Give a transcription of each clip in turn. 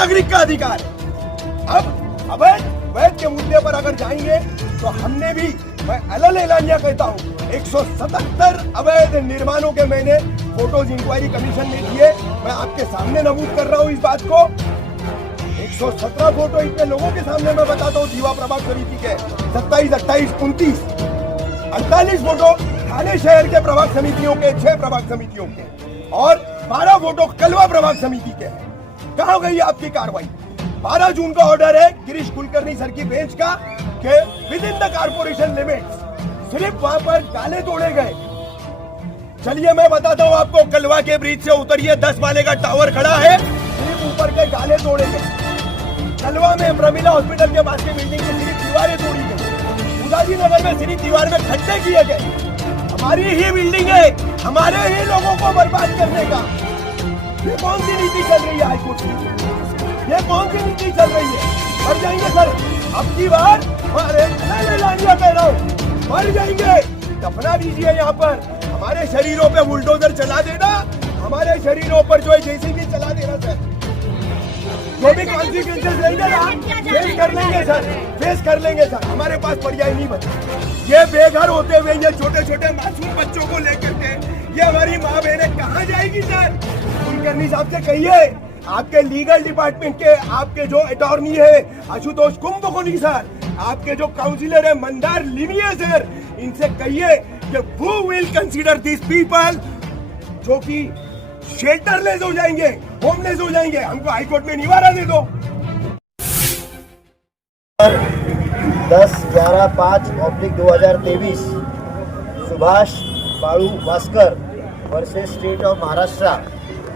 नागरिक का अधिकार है। अब अवैध के मुद्दे पर अगर जाएंगे तो हमने भी, मैं अलग एलानिया कहता हूँ, 177 अवैध निर्माणों के मैंने फोटोज इंक्वायरी कमीशन में दिए। मैं आपके सामने नमूद कर रहा हूँ इस बात को। 117 फोटो इतने लोगों के सामने मैं बताता हूँ दीवा प्रभाग समिति के, 27, 28, 29, 48 फोटो थाने शहर के प्रभाग समितियों के, 6 प्रभाग समितियों के, और 12 फोटो कलवा प्रभाग समिति के हैं। कहाँ गई आपकी कार्रवाई? 12 जून का ऑर्डर है गिरीश कुलकर्णी सर की बेंच का कि with in the corporation limits सिर्फ वहां पर डाले तोड़े गए। चलिए मैं बताता हूँ आपको, कलवा के ब्रिज से उतरिए, 10 माले का टावर खड़ा है, सिर्फ ऊपर के डाले तोड़े गए। कलवा में प्रमिला हॉस्पिटल के पास की बिल्डिंग की सिर्फ दीवारें तोड़ी गई। उदासी नगर में सिर्फ दीवार में खड्डे किए गए। हमारी ही बिल्डिंग है, हमारे ही लोगों को बर्बाद करने का ये कौन सी नीति चल रही है हाईकोर्ट की? ये कौन सी नीति चल रही है? मर जाएंगे सर, अब की बार लानिया कह रहा हूँ, मर जाएंगे। दफना दीजिए यहाँ पर, हमारे शरीरों पे बुलडोजर चला देना, हमारे शरीरों पर जो है जेसीबी चला देना सर। जो भी कॉन्सिक्वेंसेस लेंगे ना, फेस कर लेंगे सर, फेस कर लेंगे सर। हमारे पास पर्याय नहीं बचा। ये बेघर होते हुए ये छोटे छोटे मासूम बच्चों को लेकर के ये हमारी माँ बहनें कहाँ जाएगी सर? कुलकर्णी साहब से कहिए, आपके लीगल डिपार्टमेंट के आपके जो अटॉर्नी है आशुतोष कुंभकोणी सर, आपके जो काउंसिलर है मंदार लिमिये सर, इनसे कहिए कि who will consider these people जो कि शेल्टरलेस हो जाएंगे, होमलेस हो जाएंगे, हमको हाईकोर्ट में निवारा दे दो। 10/11/5/2023 Subhash Balu Bhaskar versus state of Maharashtra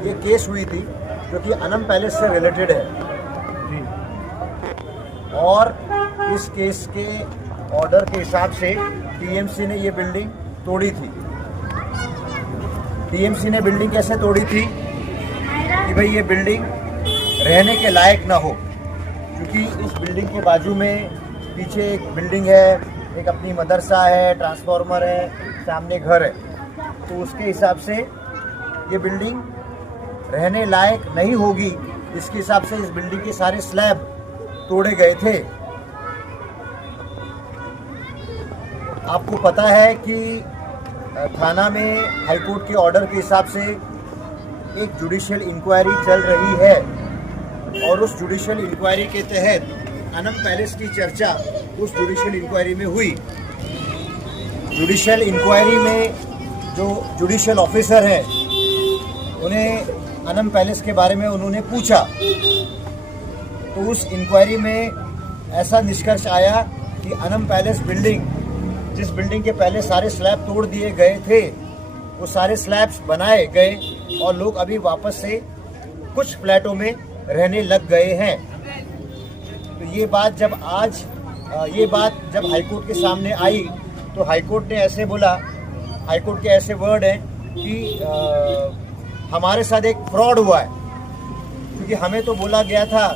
ये केस हुई थी जो कि अनम पैलेस से रिलेटेड है और इस केस के ऑर्डर के हिसाब से टीएमसी ने ये बिल्डिंग तोड़ी थी। टीएमसी ने बिल्डिंग कैसे तोड़ी थी कि भाई ये बिल्डिंग रहने के लायक ना हो, क्योंकि इस बिल्डिंग के बाजू में पीछे एक बिल्डिंग है, एक अपनी मदरसा है, ट्रांसफार्मर है, सामने घर है, तो उसके हिसाब से ये बिल्डिंग रहने लायक नहीं होगी। इसके हिसाब से इस बिल्डिंग के सारे स्लैब तोड़े गए थे। आपको पता है कि थाना में हाईकोर्ट के ऑर्डर के हिसाब से एक जुडिशियल इंक्वायरी चल रही है और उस जुडिशियल इंक्वायरी के तहत अनम पैलेस की चर्चा उस जुडिशियल इंक्वायरी में हुई। जुडिशियल इंक्वायरी में जो जुडिशियल ऑफिसर है उन्हें अनम पैलेस के बारे में उन्होंने पूछा, तो उस इंक्वायरी में ऐसा निष्कर्ष आया कि अनम पैलेस बिल्डिंग, जिस बिल्डिंग के पहले सारे स्लैब तोड़ दिए गए थे, वो सारे स्लैब्स बनाए गए और लोग अभी वापस से कुछ फ्लैटों में रहने लग गए हैं। तो ये बात जब हाईकोर्ट के सामने आई तो हाईकोर्ट ने ऐसे बोला, हाईकोर्ट के ऐसे वर्ड हैं कि हमारे साथ एक फ्रॉड हुआ है, क्योंकि हमें तो बोला गया था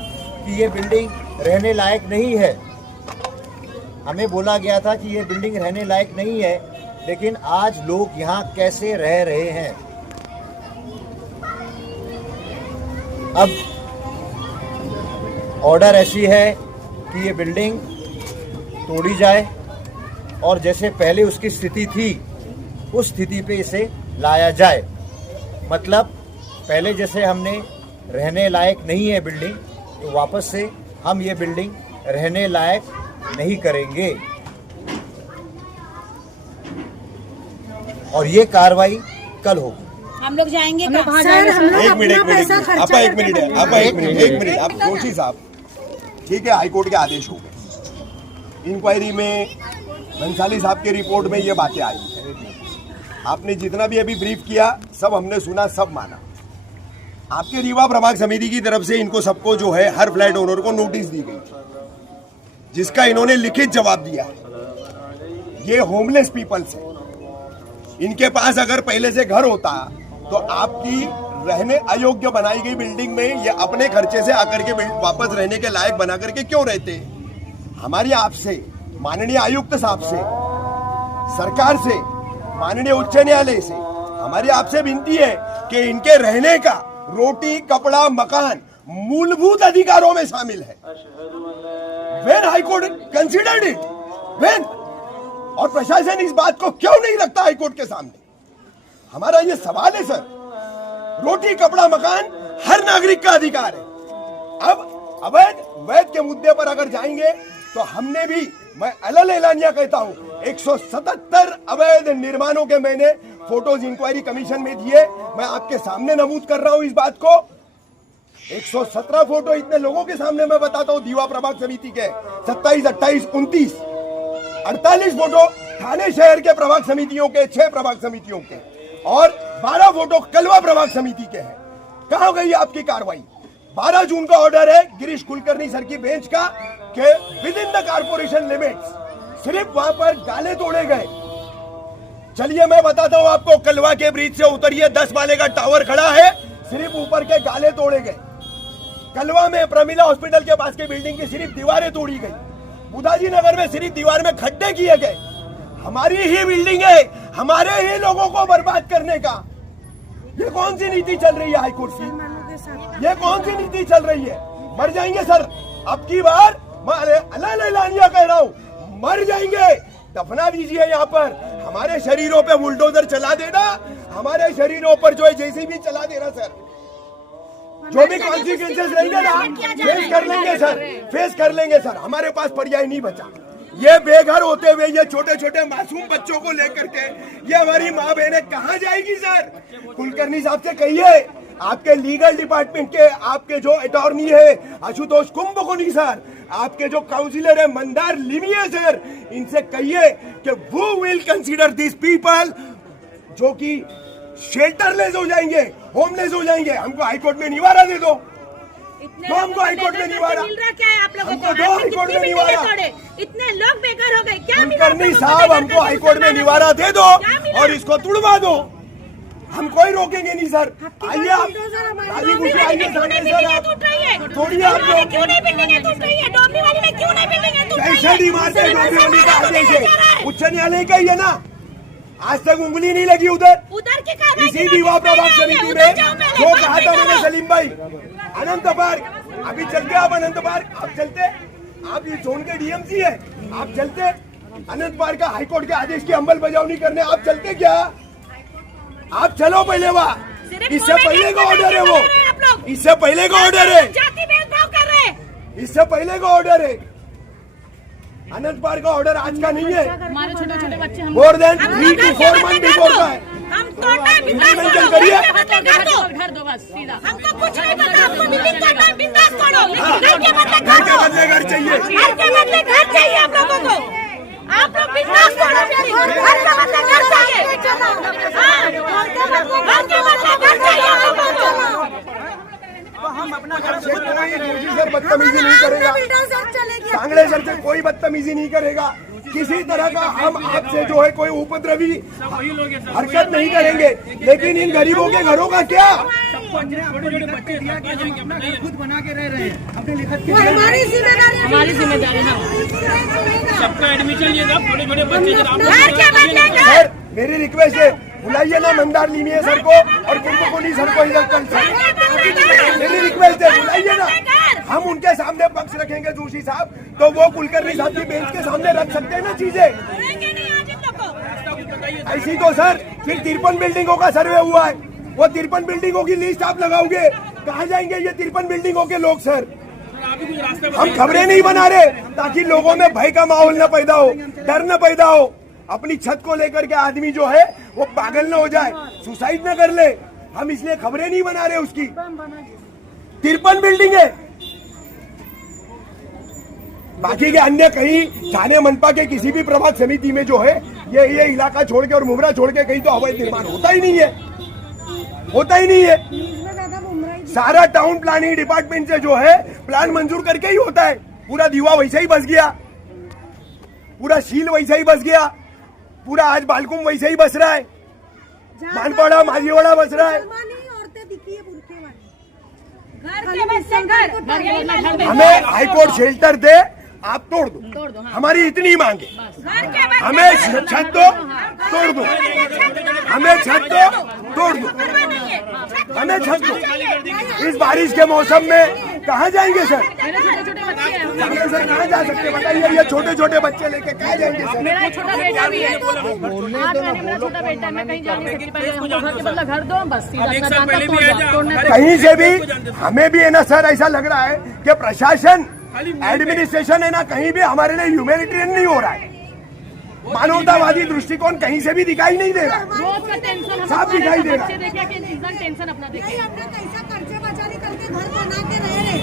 कि ये बिल्डिंग रहने लायक नहीं है। हमें बोला गया था कि ये बिल्डिंग रहने लायक नहीं है, लेकिन आज लोग यहाँ कैसे रह रहे हैं। अब ऑर्डर ऐसी है कि ये बिल्डिंग तोड़ी जाए और जैसे पहले उसकी स्थिति थी उस स्थिति पे इसे लाया जाए। मतलब पहले जैसे हमने रहने लायक नहीं है बिल्डिंग, तो वापस से हम ये बिल्डिंग रहने लायक नहीं करेंगे और ये कार्रवाई कल होगी। हम लोग जाएंगे सर, हम लोग अपना पैसा खर्चा एक मिनट आप जोशी साहब, ठीक है, हाईकोर्ट के आदेश हो गए। इंक्वायरी में बंसाली साहब की रिपोर्ट में ये बातें आई, आपने जितना भी अभी ब्रीफ किया सब हमने सुना, सब माना। आपके रीवा प्रभाग समिति की तरफ से इनको सबको जो है हर फ्लैट ओनर को नोटिस दी गई, जिसका इन्होंने लिखित जवाब दिया। ये होमलेस पीपल्स है, इनके पास अगर पहले से घर होता तो आपकी रहने अयोग्य बनाई गई बिल्डिंग में ये अपने खर्चे से आकर के वापस रहने के लायक बना करके क्यों रहते। हमारी आपसे, माननीय आयुक्त साहब से, सरकार से, माननीय उच्च न्यायालय से हमारी आपसे विनती है कि इनके रहने का रोटी कपड़ा मकान मूलभूत अधिकारों में शामिल है। When High Court considered it, when? और प्रशासन इस बात को क्यों नहीं रखता हाई कोर्ट के सामने? हमारा ये सवाल है सर। रोटी कपड़ा मकान हर नागरिक का अधिकार है। अब अवैध वैध के मुद्दे पर अगर जाएंगे तो हमने भी, मैं अलल एलानिया कहता हूं, 177 अवैध निर्माणों के मैंने फोटोज इंक्वायरी कमीशन में दिए। मैं आपके सामने नमूद कर रहा हूं इस बात को। 117 फोटो इतने लोगों के सामने मैं बताता हूं दीवा प्रभाग समिति के, 27, 28, 29, 48 फोटो थाने शहर के प्रभाग समितियों के, 6 प्रभाग समितियों के, और 12 फोटो कलवा प्रभाग समिति के हैं। कहां गई आपकी कार्रवाई? 12 जून का ऑर्डर है गिरीश कुलकर्णी सर की बेंच का कि with in the corporation limits सिर्फ वहां पर गाले तोड़े गए। चलिए मैं बताता हूं आपको, कलवा के ब्रिज से उतरिए, 10 माले का टावर खड़ा है, सिर्फ ऊपर के गाले तोड़े गए। कलवा में प्रमिला हॉस्पिटल के पास की बिल्डिंग की सिर्फ दीवारें तोड़ी गई। बुधाजी नगर में सिर्फ दीवार में खड्डे किए गए। हमारी ही बिल्डिंग है, हमारे ही लोगों को बर्बाद करने का ये कौन सी नीति चल रही है हाईकोर्ट की? ये कौन सी नीति चल रही है? मर जाएंगे सर, अब की बार मैं अलल एलानिया कह रहा हूं, मर जाएंगे। दफना दीजिए यहाँ पर, हमारे शरीरों पे बुलडोजर चला देना, हमारे शरीरों पर जो है जेसीबी चला देना सर। जो भी कॉन्सिक्वेंसेस रहेंगे ना फेस कर लेंगे सर, फेस कर लेंगे सर। हमारे पास पर्याय नहीं बचा। ये बेघर होते हुए ये छोटे छोटे मासूम बच्चों को लेकर के ये हमारी माँ बहनें कहाँ जाएगी सर? कुलकर्णी साहब से कहिए, आपके लीगल डिपार्टमेंट के आपके जो अटॉर्नी है आशुतोष कुंभकोणी सर, आपके जो काउंसिलर है मंदार लिमिये सर, इनसे कहिए कि वो विल कंसीडर दिस पीपल जो कि शेल्टरलेस हो जाएंगे, होमलेस हो जाएंगे। हमको हाईकोर्ट में निवारा दे दो, तो हमको हाईकोर्ट में निवारा, मिल रहा क्या है आप लोगों हमको को? दो हाईकोर्ट में निवारा। इतने लोग बेकार हो गए, क्या कुलकर्णी साहब हमको हाईकोर्ट में निवारा दे दो और इसको तुड़वा दो, हम कोई रोकेंगे नहीं सर। आइए आप राजी खुशी आइए सामने सर, आप तोड़िए आप लोग। क्यों नहीं बिल्डिंगें टूट रही है? डोंबिवली वाली में क्यों नहीं बिल्डिंगें टूट रही है? कैसे नहीं मारते डोंबिवली का आदेश है, उच्च न्यायालय का ही है ना, आज तक उंगली नहीं लगी उधर। उधर की कार्रवाई इसी दीवा प्रभाग समिति में जो कहा था मैंने सलीम भाई, अनंत पार्क, अभी चलते आप अनंत पार्क, आप चलते, आप ये जोन के डीएमसी है, आप चलते अनंत पार्क का हाईकोर्ट के आदेश की अंमलबजावनी करने, आप चलते क्या? आप चलो पहले वहाँ, इससे पहले का ऑर्डर है वो, इससे पहले का ऑर्डर है, जाति भेदभाव कर रहे हैं। इससे पहले का ऑर्डर है। अनंत पार्क का ऑर्डर आज का नहीं है, हमारे छोटे छोटे बच्चे हम more than 3 to 4 month before का है। हम तोड़ना इंप्लीमेंटेशन करिए। घर दो बस सीधा। हमको कुछ नहीं पता, हमको बिल्डिंग तोड़ना है, बिंदास तोड़ो, लेकिन घर के बदले घर के बदले घर चाहिए, घर के बदले घर चाहिए आप लोगों को। आप लोग बिंदास तोड़ो, घर के बदले घर चाहिए। हाँ, घर के बदले घर चाहिए आप लोगों को। सर बदतमीजी नहीं करेगा, सांगले सर से कोई बदतमीजी नहीं करेगा, किसी तरह का हम आपसे जो है कोई उपद्रवी हरकत नहीं करेंगे। लेकिन इन गरीबों के घरों का क्या? खुद बना के रह रहे हैं, अपने लिखत हमारी जिम्मेदारी, हमारी जिम्मेदारी है। सबका एडमिशन लिए था, छोटे छोटे बच्चे घर के बदले घर। सर मेरी रिक्वेस्ट है, बुलाइए ना मंदार लिमिये सर को और कुंभकोणी सर को इधर कल सर, मेरी रिक्वेस्ट है बुलाइए ना, हम उनके सामने पक्ष रखेंगे जोशी साहब, तो वो कुलकर्णी साहब की बेंच के सामने रख सकते हैं ना चीजें। ऐसी तो सर फिर 53 बिल्डिंगों का सर्वे हुआ है, वो 53 बिल्डिंगों की लिस्ट आप लगाओगे, कहाँ जाएंगे ये 53 बिल्डिंगों के लोग सर? हम खबरें नहीं बना रहे ताकि लोगों में भय का माहौल न पैदा हो, डर न पैदा हो, अपनी छत को लेकर के आदमी जो है वो पागल न हो जाए, सुसाइड न कर ले, हम इसलिए खबरें नहीं बना रहे उसकी। 53 बिल्डिंग है, बाकी के अन्य कहीं थाने मनपा के किसी भी प्रभाग समिति में जो है ये इलाका छोड़ के और मुमरा छोड़ के कहीं तो अवैध निर्माण होता ही नहीं है, होता ही नहीं है। सारा टाउन प्लानिंग डिपार्टमेंट से जो है प्लान मंजूर करके ही होता है। पूरा दीवा वैसे ही बस गया, पूरा शील वैसे ही बस गया, पूरा आज बालकुम वैसे ही बस रहा है, मानपाड़ा माझीवाड़ा बस रहा है। हमें हाईकोर्ट शेल्टर दे, आप तोड़ दो, हमारी इतनी मांग है। हमें छत दो, तोड़ दो, हमें छत दो, तोड़ दो। हमें छत दो। इस बारिश के मौसम में कहाँ जाएंगे सर? मेरे छोटे छोटे बच्चे हैं। सर कहाँ जा सकते बताइए? ये छोटे छोटे बच्चे लेके कहाँ जाएंगे सर? मेरा एक छोटा बेटा भी है। 8 महीने मेरा छोटा बेटा है। मैं कहीं जा नहीं सकती। पहले हमको घर के बदला घर दो, बस सीधा एक घर साल पहले भी तोड़ तोड़ने पे कहीं से भी हमें भी है ना सर, ऐसा लग रहा है कि प्रशासन एडमिनिस्ट्रेशन है ना कहीं भी हमारे लिए ह्यूमैनिटेरियन नहीं हो रहा है। मानवतावादी दृष्टिकोण कहीं से भी दिखाई नहीं दे रहा। रोज का टेंशन साफ दिखाई दे रहा है। बच्चे देखे कि इंसान टेंशन अपना देखे। हमने कैसा कर्जे बचारी करके घर बना के रह रहे,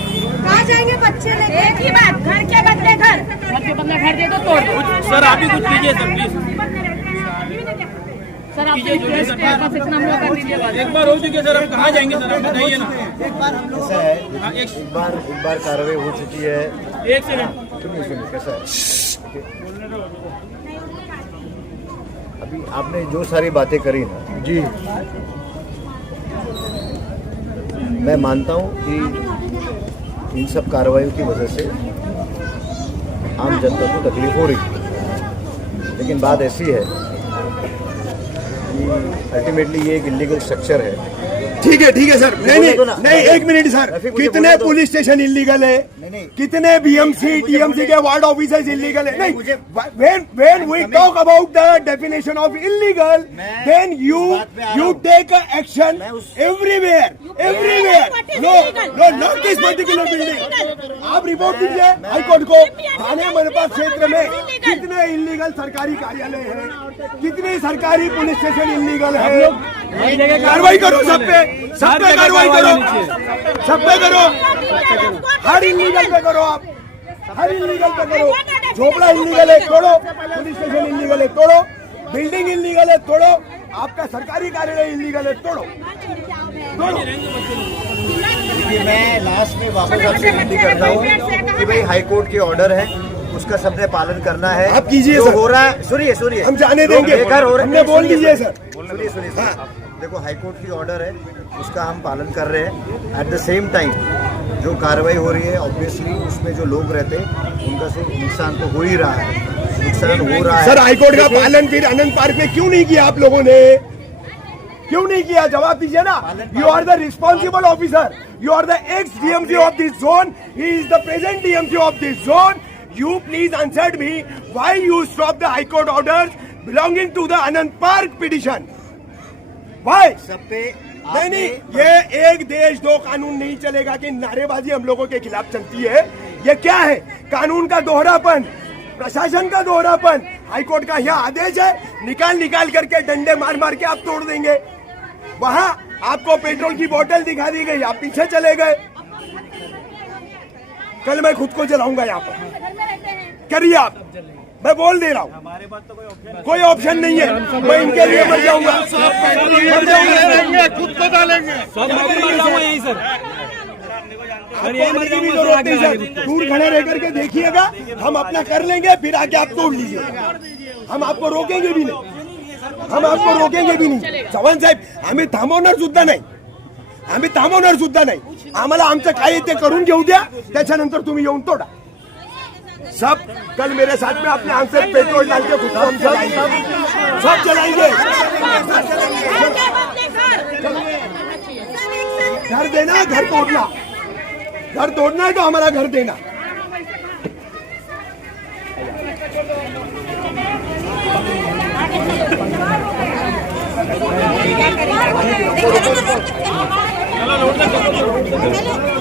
कहाँ जाएंगे बच्चे लेके? एक ही बात, घर के बदले घर। घर के बदला घर दे दो, तोड़ दो। सर आप ही कुछ कीजिए सर प्लीज। सर आप बस इतना हम लोग कर दीजिए बस। एक बार हो चुकी है सर, हम कहाँ जाएंगे सर? आप बताइए ना। ऐसा है, एक बार कार्रवाई हो चुकी है। एक सेकंड सुनिए कैसा है, अभी आपने जो सारी बातें करी ना जी, मैं मानता हूं कि इन सब कार्रवाइयों की वजह से आम जनता को तकलीफ हो रही है, लेकिन बात ऐसी है कि अल्टीमेटली ये एक इलीगल स्ट्रक्चर है। ठीक है सर। नहीं एक मिनट सर, कितने पुलिस स्टेशन इलीगल है? कितने बीएमसी टीएमसी के वार्ड ऑफिसर्स इलीगल है? नहीं, when we talk about the definition of illegal, then you take a action everywhere. No, not this particular building. आप रिपोर्ट दीजिए हाईकोर्ट को। थाने मनपा क्षेत्र में कितने इलीगल सरकारी कार्यालय हैं, कितने सरकारी पुलिस स्टेशन इलीगल है? कार्रवाई करो सब पे कार्रवाई करो, सब पे करो, हर इलीगल पे करो, आप हर इलीगल पे करो। झोपड़ा इलीगल है तोड़ो, पुलिस स्टेशन इलीगल है तोड़ो, बिल्डिंग इलीगल है तोड़ो, आपका सरकारी कार्यालय इलीगल है तोड़ो। देखिए, मैं लास्ट में वापस आपसे विनती करता हूँ कि भाई हाईकोर्ट के ऑर्डर है, उसका सबने पालन करना है। आप कीजिए जो सर। हो रहा है, सुनिए हम जाने देंगे, हमने बोल दीजिए सर। सुनिए देखो, हाईकोर्ट की ऑर्डर है, उसका हम पालन कर रहे हैं। एट द सेम टाइम जो कार्रवाई हो रही है, ऑब्वियसली उसमें जो लोग रहते हैं उनका नुकसान तो हो ही रहा है, नुकसान हो रहा है। सर हाईकोर्ट का पालन फिर आनंद पार्क में क्यों नहीं किया आप लोगों ने? क्यों नहीं किया? जवाब दीजिए ना। You are the responsible officer, you are the ex DMC of this zone, he is the present DMC of this zone. You please answer me why you stop the High Court orders belonging to the Anand Park petition? Why? सब पे नहीं, ये एक देश दो कानून नहीं चलेगा कि नारेबाजी हम लोगों के खिलाफ चलती है। ये क्या है? कानून का दोहरापन, प्रशासन का दोहरापन। हाईकोर्ट का यह आदेश है, निकाल करके डंडे मार के आप तोड़ देंगे। वहां आपको पेट्रोल की बोतल दिखा दी गई, आप पीछे चले गए। कल मैं खुद को जलाऊंगा यहाँ पर, करिए आप, मैं बोल दे रहा हूँ। कोई ऑप्शन नहीं है, मैं इनके लिए मर जाऊंगा, खुद को डालेंगे यही सर। मरने की भी जरूरत नहीं सर, दूर खड़े रह करके देखिएगा, हम अपना कर लेंगे, फिर आके आप तोड़ लीजिएगा। हम आपको रोकेंगे भी नहीं, हम आपको रोकेंगे भी नहीं। चव्हाण साहेब, आम्ही थांबवणार सुद्धा नाही। आम्हाला आमचं काय ते करून घेऊ द्या, त्याच्यानंतर तुम्ही येऊन तोडा। सब कल मेरे साथ में अपने आंसर पेट्रोल डाल के खुद को हम चलाएंगे, सब चलाएंगे। घर देना, घर तोड़ना है तो हमारा घर देना। चलो